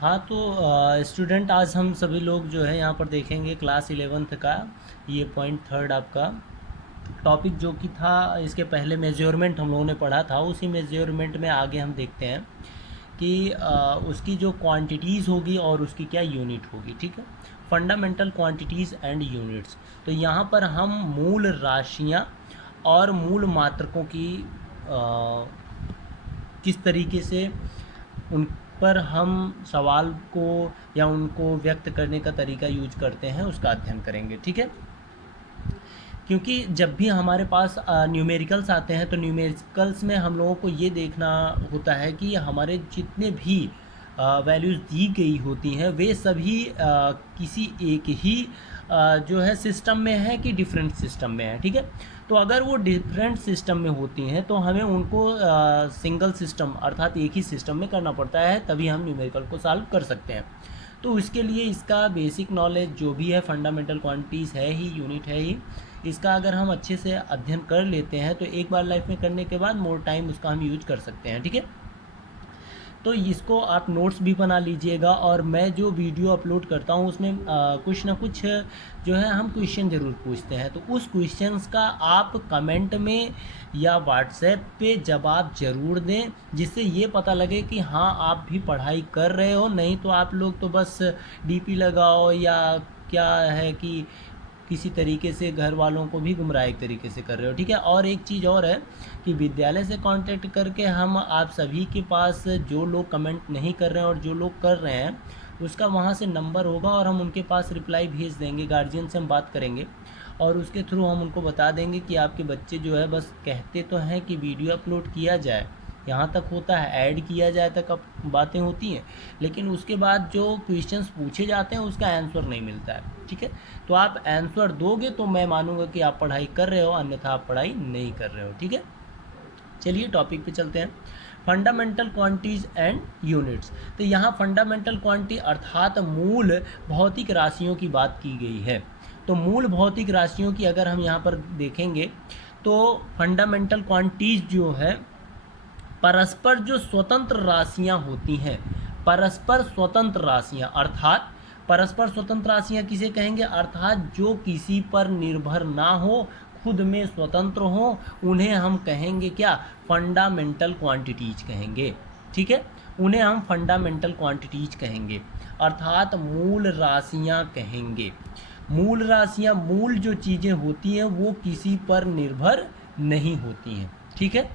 हाँ तो स्टूडेंट आज हम सभी लोग जो है यहाँ पर देखेंगे क्लास 11th का ये पॉइंट थर्ड आपका टॉपिक जो कि था। इसके पहले मेजरमेंट हम लोगों ने पढ़ा था, उसी मेजरमेंट में आगे हम देखते हैं कि उसकी जो क्वांटिटीज़ होगी और उसकी क्या यूनिट होगी। ठीक है, फंडामेंटल क्वांटिटीज़ एंड यूनिट्स। तो यहाँ पर हम मूल राशियाँ और मूल मात्रकों की किस तरीके से उन पर हम सवाल को या उनको व्यक्त करने का तरीका यूज करते हैं उसका अध्ययन करेंगे। ठीक है, क्योंकि जब भी हमारे पास न्यूमेरिकल्स आते हैं तो न्यूमेरिकल्स में हम लोगों को ये देखना होता है कि हमारे जितने भी वैल्यूज़ दी गई होती हैं वे सभी किसी एक ही जो है सिस्टम में है कि डिफरेंट सिस्टम में है। ठीक है, तो अगर वो डिफरेंट सिस्टम में होती हैं तो हमें उनको सिंगल सिस्टम अर्थात एक ही सिस्टम में करना पड़ता है, तभी हम न्यूमेरिकल को सॉल्व कर सकते हैं। तो इसके लिए इसका बेसिक नॉलेज जो भी है फंडामेंटल क्वांटिटीज़ है ही, यूनिट है ही, इसका अगर हम अच्छे से अध्ययन कर लेते हैं तो एक बार लाइफ में करने के बाद मोर टाइम उसका हम यूज कर सकते हैं। ठीक है, तो इसको आप नोट्स भी बना लीजिएगा और मैं जो वीडियो अपलोड करता हूँ उसमें कुछ ना कुछ जो है हम क्वेश्चन ज़रूर पूछते हैं, तो उस क्वेश्चंस का आप कमेंट में या व्हाट्सएप पे जवाब ज़रूर दें, जिससे ये पता लगे कि हाँ आप भी पढ़ाई कर रहे हो। नहीं तो आप लोग तो बस डीपी लगाओ या क्या है कि किसी तरीके से घर वालों को भी गुमराह एक तरीके से कर रहे हो। ठीक है, और एक चीज़ और है कि विद्यालय से कांटेक्ट करके हम आप सभी के पास जो लोग कमेंट नहीं कर रहे हैं और जो लोग कर रहे हैं उसका वहाँ से नंबर होगा और हम उनके पास रिप्लाई भेज देंगे। गार्जियन से हम बात करेंगे और उसके थ्रू हम उनको बता देंगे कि आपके बच्चे जो है बस कहते तो हैं कि वीडियो अपलोड किया जाए, यहाँ तक होता है, ऐड किया जाए तक अब बातें होती हैं, लेकिन उसके बाद जो क्वेश्चंस पूछे जाते हैं उसका आंसर नहीं मिलता है। ठीक है, तो आप आंसर दोगे तो मैं मानूंगा कि आप पढ़ाई कर रहे हो, अन्यथा आप पढ़ाई नहीं कर रहे हो। ठीक है, चलिए टॉपिक पे चलते हैं, फंडामेंटल क्वांटिटीज एंड यूनिट्स। तो यहाँ फंडामेंटल क्वांटिटी अर्थात मूल भौतिक राशियों की बात की गई है। तो मूल भौतिक राशियों की अगर हम यहाँ पर देखेंगे तो फंडामेंटल क्वांटिटीज जो है परस्पर जो स्वतंत्र राशियां होती हैं, परस्पर स्वतंत्र राशियां अर्थात परस्पर स्वतंत्र राशियां किसे कहेंगे, अर्थात जो किसी पर निर्भर ना हो, खुद में स्वतंत्र हो, उन्हें हम कहेंगे क्या, फंडामेंटल क्वांटिटीज कहेंगे। ठीक है, उन्हें हम फंडामेंटल क्वांटिटीज कहेंगे अर्थात मूल राशियां कहेंगे। मूल राशियां, मूल जो चीज़ें होती हैं वो किसी पर निर्भर नहीं होती हैं। ठीक है,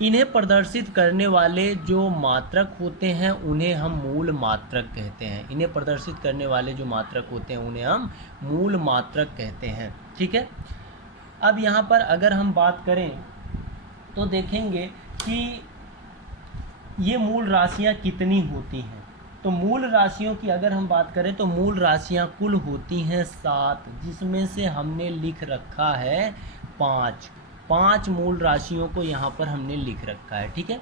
इन्हें प्रदर्शित करने वाले जो मात्रक होते हैं उन्हें हम मूल मात्रक कहते हैं। इन्हें प्रदर्शित करने वाले जो मात्रक होते हैं उन्हें हम मूल मात्रक कहते हैं। ठीक है, अब यहाँ पर अगर हम बात करें तो देखेंगे कि ये मूल राशियाँ कितनी होती हैं। तो मूल राशियों की अगर हम बात करें तो मूल राशियाँ कुल होती हैं 7, जिसमें से हमने लिख रखा है 5 मूल राशियों को यहाँ पर हमने लिख रखा है। ठीक है,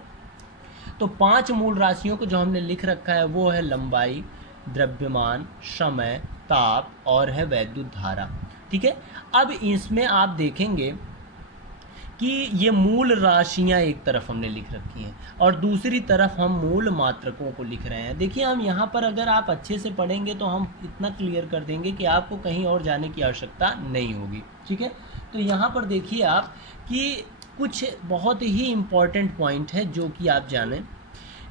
तो 5 मूल राशियों को जो हमने लिख रखा है वो है लंबाई, द्रव्यमान, समय, ताप और है वैद्युत धारा। ठीक है, अब इसमें आप देखेंगे कि ये मूल राशियां एक तरफ हमने लिख रखी हैं और दूसरी तरफ हम मूल मात्रकों को लिख रहे हैं। देखिए, हम यहाँ पर अगर आप अच्छे से पढ़ेंगे तो हम इतना क्लियर कर देंगे कि आपको कहीं और जाने की आवश्यकता नहीं होगी। ठीक है, तो यहाँ पर देखिए आप कि कुछ बहुत ही इम्पॉर्टेंट पॉइंट है जो कि आप जानें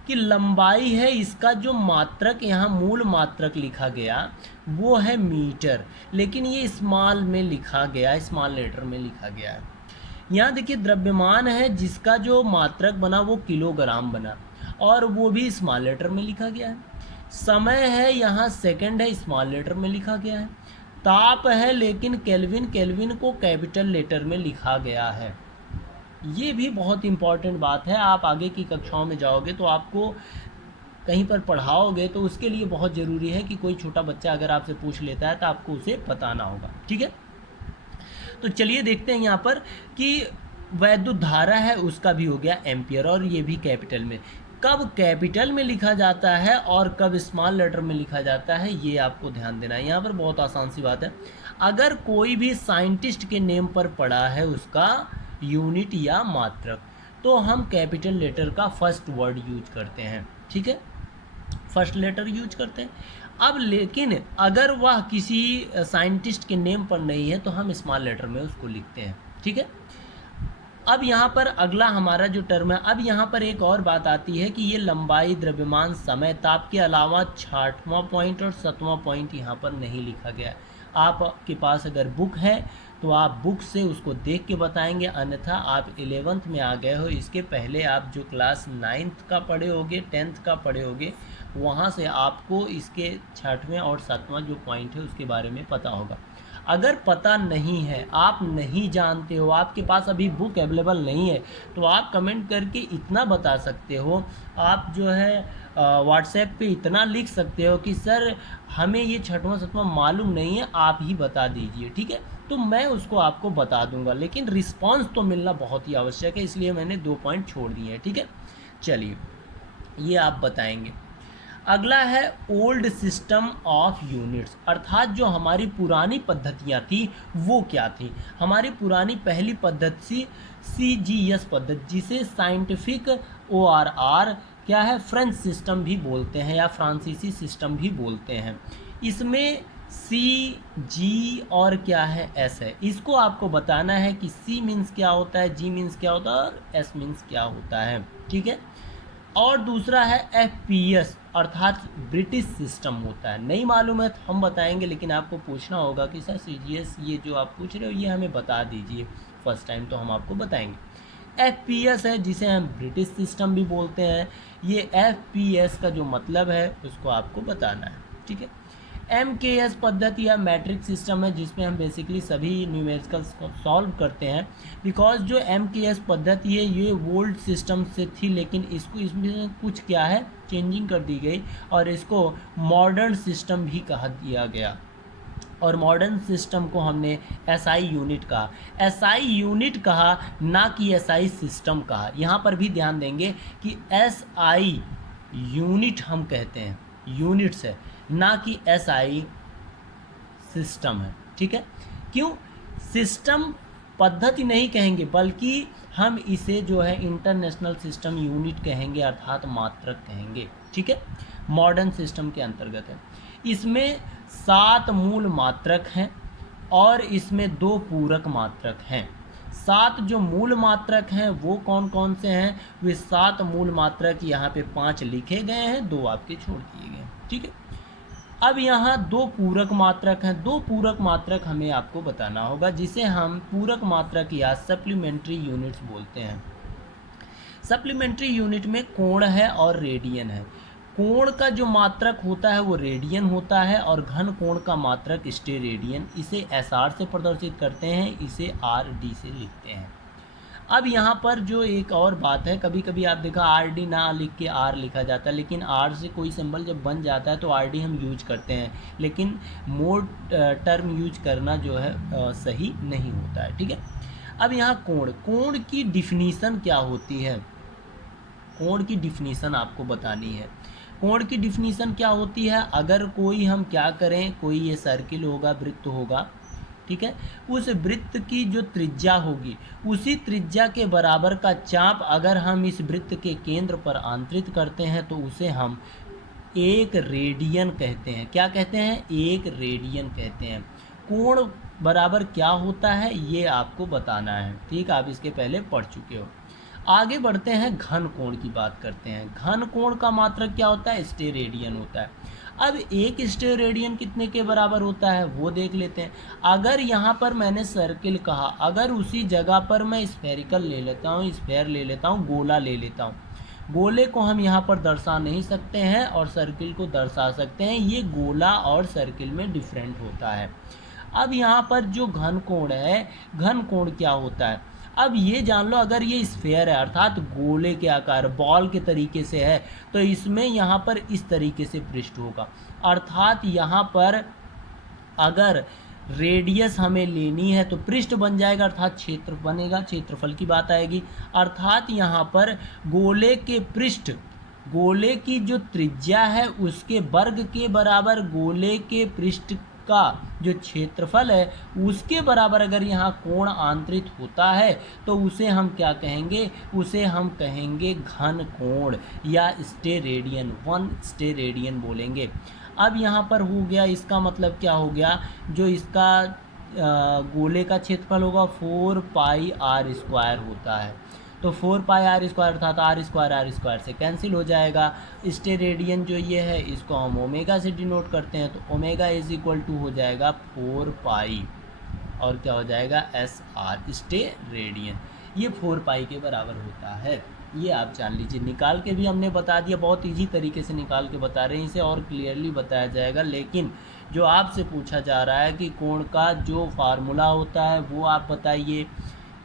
कि लंबाई है, इसका जो मात्रक यहाँ मूल मात्रक लिखा गया वो है मीटर, लेकिन ये स्मॉल में लिखा गया, स्मॉल लेटर में लिखा गया है। यहाँ देखिए द्रव्यमान है जिसका जो मात्रक बना वो किलोग्राम बना और वो भी स्मॉल लेटर में लिखा गया है। समय है यहाँ सेकंड है, स्मॉल लेटर में लिखा गया है। ताप है लेकिन केल्विन को कैपिटल लेटर में लिखा गया है। ये भी बहुत इंपॉर्टेंट बात है, आप आगे की कक्षाओं में जाओगे तो आपको कहीं पर पढ़ाओगे तो उसके लिए बहुत ज़रूरी है कि कोई छोटा बच्चा अगर आपसे पूछ लेता है तो आपको उसे बताना होगा। ठीक है, तो चलिए देखते हैं यहाँ पर कि वैद्युत धारा है उसका भी हो गया एम्पियर और ये भी कैपिटल में। कब कैपिटल में लिखा जाता है और कब स्मॉल लेटर में लिखा जाता है ये आपको ध्यान देना है। यहाँ पर बहुत आसान सी बात है, अगर कोई भी साइंटिस्ट के नेम पर पड़ा है उसका यूनिट या मात्रक तो हम कैपिटल लेटर का फर्स्ट वर्ड यूज करते हैं। ठीक है, फर्स्ट लेटर यूज करते हैं। अब लेकिन अगर वह किसी साइंटिस्ट के नेम पर नहीं है तो हम स्मॉल लेटर में उसको लिखते हैं, ठीक है। अब यहाँ पर अगला हमारा जो टर्म है, अब यहाँ पर एक और बात आती है कि ये लंबाई, द्रव्यमान, समय, ताप के अलावा 6वां पॉइंट और 7वां पॉइंट यहाँ पर नहीं लिखा गया है। आपके पास अगर बुक है तो आप बुक से उसको देख के बताएंगे, अन्यथा आप 11th में आ गए हो, इसके पहले आप जो क्लास 9th का पढ़े होगे, 10th का पढ़े होगे, वहाँ से आपको इसके 6वें और 7वां जो पॉइंट है उसके बारे में पता होगा। अगर पता नहीं है, आप नहीं जानते हो, आपके पास अभी बुक अवेलेबल नहीं है, तो आप कमेंट करके इतना बता सकते हो, आप जो है व्हाट्सएप पे इतना लिख सकते हो कि सर हमें ये 6वां 7वां मालूम नहीं है, आप ही बता दीजिए, ठीक है। तो मैं उसको आपको बता दूंगा, लेकिन रिस्पांस तो मिलना बहुत ही आवश्यक है, इसलिए मैंने 2 पॉइंट छोड़ दिए हैं, ठीक है। चलिए, ये आप बताएंगे। अगला है ओल्ड सिस्टम ऑफ यूनिट्स, अर्थात जो हमारी पुरानी पद्धतियाँ थी वो क्या थी। हमारी पुरानी पहली पद्धति CGS पद्धति, जिसे साइंटिफिक ORR क्या है, फ्रेंच सिस्टम भी बोलते हैं या फ्रांसीसी सिस्टम भी बोलते हैं। इसमें C, G और क्या है S है। इसको आपको बताना है कि C मीन्स क्या होता है, G मीन्स क्या होता है और S मीन्स क्या होता है, ठीक है। और दूसरा है FPS, अर्थात ब्रिटिश सिस्टम होता है। नहीं मालूम है तो हम बताएंगे, लेकिन आपको पूछना होगा कि सर CGS ये जो आप पूछ रहे हो ये हमें बता दीजिए फर्स्ट टाइम, तो हम आपको बताएंगे। FPS है जिसे हम ब्रिटिश सिस्टम भी बोलते हैं। ये FPS का जो मतलब है उसको आपको बताना है, ठीक है। MKS पद्धति या मैट्रिक सिस्टम है जिसमें हम बेसिकली सभी न्यूमेरिकल्स को सॉल्व करते हैं। बिकॉज जो MKS पद्धति है ये ओल्ड सिस्टम से थी, लेकिन इसमें कुछ क्या है चेंजिंग कर दी गई और इसको मॉडर्न सिस्टम भी कहा दिया गया। और मॉडर्न सिस्टम को हमने SI यूनिट कहा, SI यूनिट कहा, ना कि SI सिस्टम कहा। यहाँ पर भी ध्यान देंगे कि SI यूनिट हम कहते हैं, यूनिट्स है, ना कि SI सिस्टम है, ठीक है। क्यों सिस्टम पद्धति नहीं कहेंगे, बल्कि हम इसे जो है इंटरनेशनल सिस्टम यूनिट कहेंगे, अर्थात मात्रक कहेंगे, ठीक है। मॉडर्न सिस्टम के अंतर्गत है। इसमें 7 मूल मात्रक हैं और इसमें 2 पूरक मात्रक हैं। 7 जो मूल मात्रक हैं वो कौन कौन से हैं, वे 7 मूल मात्रक यहाँ पे 5 लिखे गए हैं, 2 आपके छोड़ दिए गए हैं, ठीक है। अब यहाँ 2 पूरक मात्रक हैं। 2 पूरक मात्रक हमें आपको बताना होगा, जिसे हम पूरक मात्रक या सप्लीमेंट्री यूनिट्स बोलते हैं। सप्लीमेंट्री यूनिट में कोण है और रेडियन है। कोण का जो मात्रक होता है वो रेडियन होता है और घन कोण का मात्रक स्टेरेडियन। इसे SR से प्रदर्शित करते हैं, इसे RD से लिखते हैं। अब यहाँ पर जो एक और बात है, कभी कभी आप देखा RD ना लिख के R लिखा जाता है, लेकिन R से कोई सिंबल जब बन जाता है तो RD हम यूज करते हैं, लेकिन मोर टर्म यूज करना जो है सही नहीं होता है, ठीक है। अब यहाँ कोण की डिफिनीसन क्या होती है, कोण की डिफिनीसन आपको बतानी है। कोण की डिफिनीसन क्या होती है, अगर कोई हम क्या करें, कोई ये सर्किल होगा, वृत्त होगा, ठीक है, उस वृत्त की जो त्रिज्या होगी उसी त्रिज्या के बराबर का चाप अगर हम इस वृत्त के केंद्र पर आंतरित करते हैं तो उसे हम 1 रेडियन कहते हैं। क्या कहते हैं, 1 रेडियन कहते हैं। कोण बराबर क्या होता है ये आपको बताना है, ठीक, आप इसके पहले पढ़ चुके हो। आगे बढ़ते हैं, घन कोण की बात करते हैं। घन कोण का मात्रक क्या होता है, स्टेरेडियन होता है। अब 1 स्टेरेडियन कितने के बराबर होता है वो देख लेते हैं। अगर यहाँ पर मैंने सर्किल कहा, अगर उसी जगह पर मैं स्फेरिकल ले लेता हूँ, स्फेयर ले लेता हूँ, गोला ले लेता हूँ, गोले को हम यहाँ पर दर्शा नहीं सकते हैं और सर्किल को दर्शा सकते हैं। ये गोला और सर्किल में डिफरेंट होता है। अब यहाँ पर जो घन कोण है, घन कोण क्या होता है, अब ये जान लो, अगर ये स्फेयर है अर्थात गोले के आकार, बॉल के तरीके से है, तो इसमें यहाँ पर इस तरीके से पृष्ठ होगा। अर्थात यहाँ पर अगर रेडियस हमें लेनी है तो पृष्ठ बन जाएगा, अर्थात क्षेत्र बनेगा, क्षेत्रफल की बात आएगी। अर्थात यहाँ पर गोले के पृष्ठ, गोले की जो त्रिज्या है उसके वर्ग के बराबर गोले के पृष्ठ का जो क्षेत्रफल है उसके बराबर अगर यहाँ कोण आंतरित होता है तो उसे हम क्या कहेंगे, उसे हम कहेंगे घन कोण या स्टेरेडियन, 1 स्टेरेडियन बोलेंगे। अब यहाँ पर हो गया, इसका मतलब क्या हो गया, जो इसका गोले का क्षेत्रफल होगा 4 पाई आर स्क्वायर होता है। तो 4 पाई आर स्क्वायर अर्थात आर स्क्वायर से कैंसिल हो जाएगा। स्टेरेडियन जो ये है इसको हम ओमेगा से डिनोट करते हैं, तो ओमेगा इज इक्वल टू हो जाएगा 4 पाई और क्या हो जाएगा एस आर स्टेरेडियन, ये 4 पाई के बराबर होता है। ये आप जान लीजिए, निकाल के भी हमने बता दिया, बहुत इजी तरीके से निकाल के बता रहे हैं, इसे और क्लियरली बताया जाएगा। लेकिन जो आपसे पूछा जा रहा है कि कोण का जो फार्मूला होता है वो आप बताइए।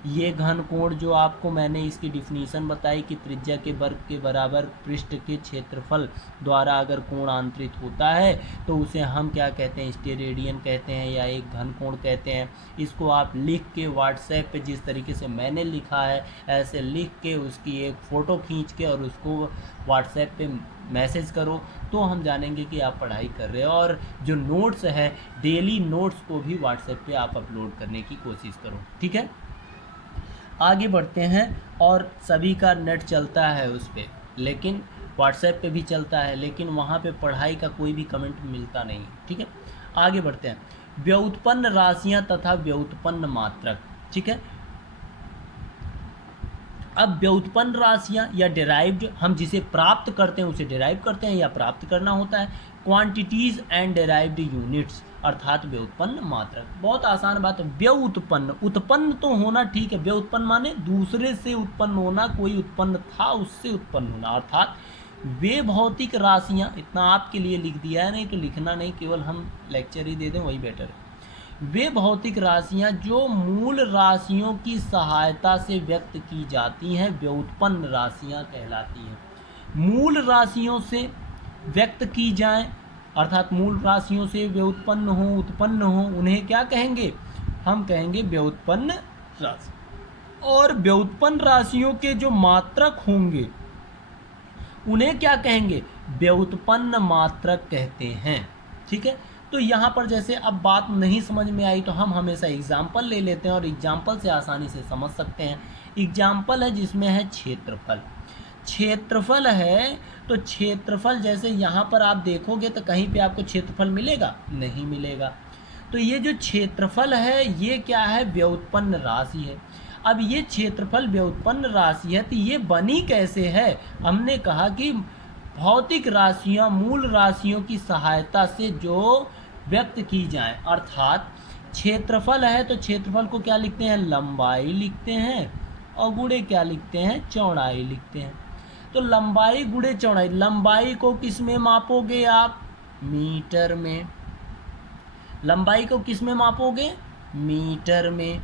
ये घन कोण जो आपको मैंने इसकी डिफिनीशन बताई कि त्रिज्या के वर्ग के बराबर पृष्ठ के क्षेत्रफल द्वारा अगर कोण आंतरित होता है तो उसे हम क्या कहते हैं, स्टेरेडियन कहते हैं या एक घन कोण कहते हैं। इसको आप लिख के व्हाट्सएप पे जिस तरीके से मैंने लिखा है ऐसे लिख के उसकी एक फ़ोटो खींच के और उसको व्हाट्सएप पे मैसेज करो, तो हम जानेंगे कि आप पढ़ाई कर रहे हो। और जो नोट्स है डेली नोट्स को भी व्हाट्सएप पे आप अपलोड करने की कोशिश करो, ठीक है। आगे बढ़ते हैं, और सभी का नेट चलता है उस पर, लेकिन व्हाट्सएप पे भी चलता है, लेकिन वहाँ पे पढ़ाई का कोई भी कमेंट मिलता नहीं, ठीक है। आगे बढ़ते हैं, व्युत्पन्न राशियाँ तथा व्युत्पन्न मात्रक, ठीक है। अब व्युत्पन्न राशियाँ या डिराइव्ड, हम जिसे प्राप्त करते हैं उसे डिराइव करते हैं या प्राप्त करना होता है। क्वांटिटीज़ एंड डिराइव्ड यूनिट्स अर्थात व्युत्पन्न मात्रक। बहुत आसान बात है। व्युत्पन्न, उत्पन्न तो होना ठीक है, व्युत्पन्न माने दूसरे से उत्पन्न होना, कोई उत्पन्न था उससे उत्पन्न होना, अर्थात वे भौतिक राशियाँ, इतना आपके लिए लिख दिया है, नहीं तो लिखना नहीं, केवल हम लेक्चर ही दे दें वही बेटर है। वे भौतिक राशियाँ जो मूल राशियों की सहायता से व्यक्त की जाती हैं व्युत्पन्न राशियाँ कहलाती हैं। मूल राशियों से व्यक्त की जाएं अर्थात मूल राशियों से व्युत्पन्न हो, उत्पन्न हो, उन्हें क्या कहेंगे, हम कहेंगे व्युत्पन्न राशि। और व्युत्पन्न राशियों के जो मात्रक होंगे उन्हें क्या कहेंगे, व्युत्पन्न मात्रक कहते हैं, ठीक है। तो यहाँ पर जैसे अब बात नहीं समझ में आई तो हम हमेशा एग्जाम्पल ले लेते हैं और एग्जाम्पल से आसानी से समझ सकते हैं। एग्जाम्पल है जिसमें है क्षेत्रफल। क्षेत्रफल है तो क्षेत्रफल जैसे यहाँ पर आप देखोगे तो कहीं पे आपको क्षेत्रफल मिलेगा, नहीं मिलेगा। तो ये जो क्षेत्रफल है ये क्या है, व्युत्पन्न राशि है। अब ये क्षेत्रफल व्युत्पन्न राशि है तो ये बनी कैसे है, हमने कहा कि भौतिक राशियाँ मूल राशियों की सहायता से जो व्यक्त की जाए, अर्थात क्षेत्रफल है तो क्षेत्रफल को क्या लिखते हैं, लंबाई लिखते हैं, और गुणे क्या लिखते हैं, चौड़ाई लिखते हैं। तो लंबाई गुणे चौड़ाई, लंबाई को किस में मापोगे आप, मीटर में। लंबाई को किस में मापोगे, मीटर में।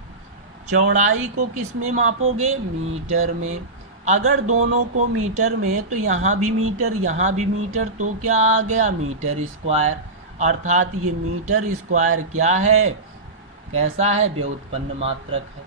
चौड़ाई को किस में मापोगे, मीटर में। अगर दोनों को मीटर में तो यहाँ भी मीटर यहाँ भी मीटर, तो क्या आ गया, मीटर स्क्वायर। अर्थात ये मीटर स्क्वायर क्या है, कैसा है, व्युत्पन्न मात्रक है।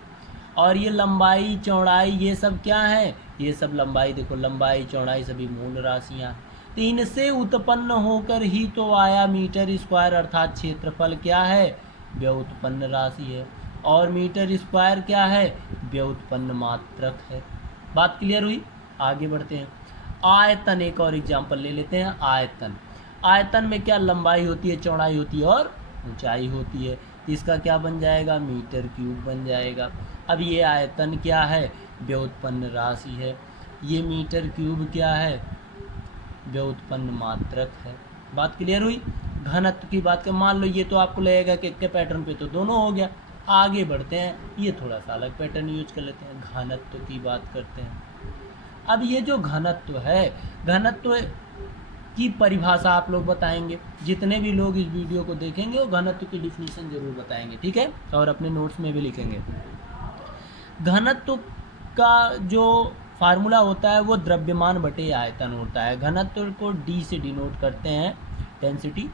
और ये लंबाई चौड़ाई ये सब क्या है, ये सब लंबाई, देखो लंबाई चौड़ाई सभी मूल राशियाँ। तो इनसे उत्पन्न होकर ही तो आया मीटर स्क्वायर, अर्थात क्षेत्रफल क्या है, व्युत्पन्न राशि है। और मीटर स्क्वायर क्या है, व्युत्पन्न मात्रक है। बात क्लियर हुई। आगे बढ़ते हैं। आयतन, एक और एग्जाम्पल ले लेते हैं। आयतन, आयतन में क्या लंबाई होती है, चौड़ाई होती है और ऊंचाई होती है। इसका क्या बन जाएगा, मीटर क्यूब बन जाएगा। अब ये आयतन क्या है, व्युत्पन्न राशि है। ये मीटर क्यूब क्या है, व्युत्पन्न मात्रक है। बात क्लियर हुई। घनत्व की बात कर, मान लो ये तो आपको लगेगा कि इतने पैटर्न पे तो दोनों हो गया। आगे बढ़ते हैं, ये थोड़ा सा अलग पैटर्न यूज कर लेते हैं, घनत्व की बात करते हैं। अब ये जो घनत्व है, घनत्व की परिभाषा आप लोग बताएंगे, जितने भी लोग इस वीडियो को देखेंगे वो घनत्व की डिफिनीशन जरूर बताएंगे, ठीक है, और अपने नोट्स में भी लिखेंगे। घनत्व का जो फार्मूला होता है वो द्रव्यमान बटे आयतन होता है। घनत्व को डी से डिनोट करते हैं, डेंसिटी,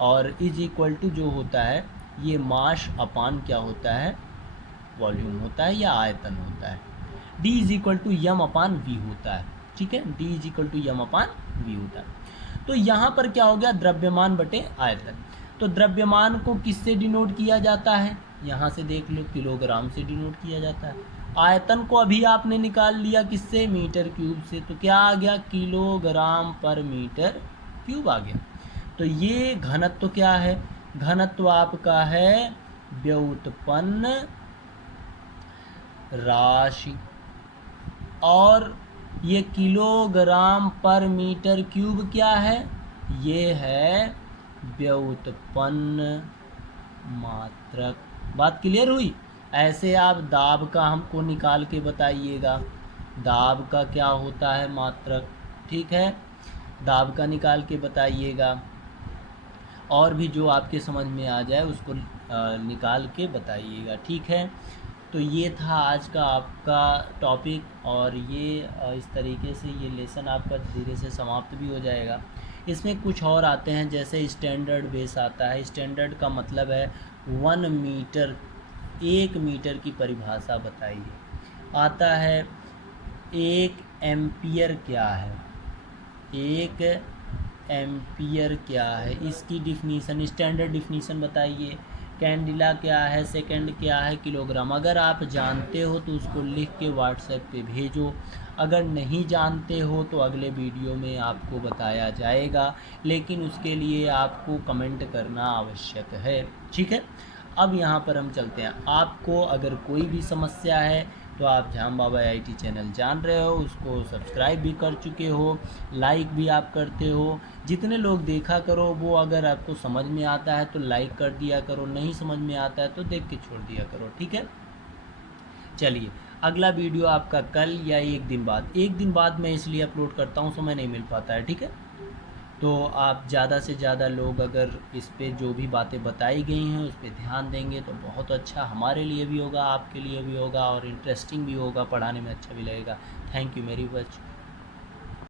और इज इक्वल टू जो होता है ये मास अपान क्या होता है, वॉल्यूम होता है या आयतन होता है। D is equal to m upon v होता है, ठीक है, d is equal to m upon v होता है। तो यहाँ पर क्या हो गया, द्रव्यमान बटे आयतन। तो द्रव्यमान को किससे डिनोट किया जाता है, यहाँ से देख लो, किलोग्राम से डिनोट किया जाता है। आयतन को अभी आपने निकाल लिया किससे, मीटर क्यूब से, तो क्या आ गया, किलोग्राम पर मीटर क्यूब आ गया। तो ये घनत्व क्या है, घनत्व आपका है व्युत्पन्न राशि, और ये किलोग्राम पर मीटर क्यूब क्या है, ये है व्युत्पन्न मात्रक। बात क्लियर हुई। ऐसे आप दाब का हमको निकाल के बताइएगा, दाब का क्या होता है मात्रक, ठीक है, दाब का निकाल के बताइएगा, और भी जो आपके समझ में आ जाए उसको निकाल के बताइएगा, ठीक है। तो ये था आज का आपका टॉपिक, और ये इस तरीके से ये लेसन आपका धीरे से समाप्त भी हो जाएगा। इसमें कुछ और आते हैं, जैसे स्टैंडर्ड बेस आता है। स्टैंडर्ड का मतलब है 1 मीटर, 1 मीटर की परिभाषा बताइए। आता है 1 एम्पियर क्या है, 1 एम्पियर क्या है, इसकी डिफिनीसन, स्टैंडर्ड डिफिनीसन बताइए। कैंडिला क्या है, सेकंड क्या है, किलोग्राम। अगर आप जानते हो तो उसको लिख के व्हाट्सएप पे भेजो, अगर नहीं जानते हो तो अगले वीडियो में आपको बताया जाएगा, लेकिन उसके लिए आपको कमेंट करना आवश्यक है, ठीक है। अब यहाँ पर हम चलते हैं। आपको अगर कोई भी समस्या है तो आप झाम बाबा IIT चैनल जान रहे हो, उसको सब्सक्राइब भी कर चुके हो, लाइक भी आप करते हो। जितने लोग देखा करो, वो अगर आपको समझ में आता है तो लाइक कर दिया करो, नहीं समझ में आता है तो देख के छोड़ दिया करो, ठीक है। चलिए, अगला वीडियो आपका कल या एक दिन बाद, एक दिन बाद मैं इसलिए अपलोड करता हूँ, समय नहीं मिल पाता है, ठीक है। तो आप ज़्यादा से ज़्यादा लोग अगर इस पे जो भी बातें बताई गई हैं उस पर ध्यान देंगे तो बहुत अच्छा हमारे लिए भी होगा, आपके लिए भी होगा, और इंटरेस्टिंग भी होगा, पढ़ाने में अच्छा भी लगेगा। Thank you very much.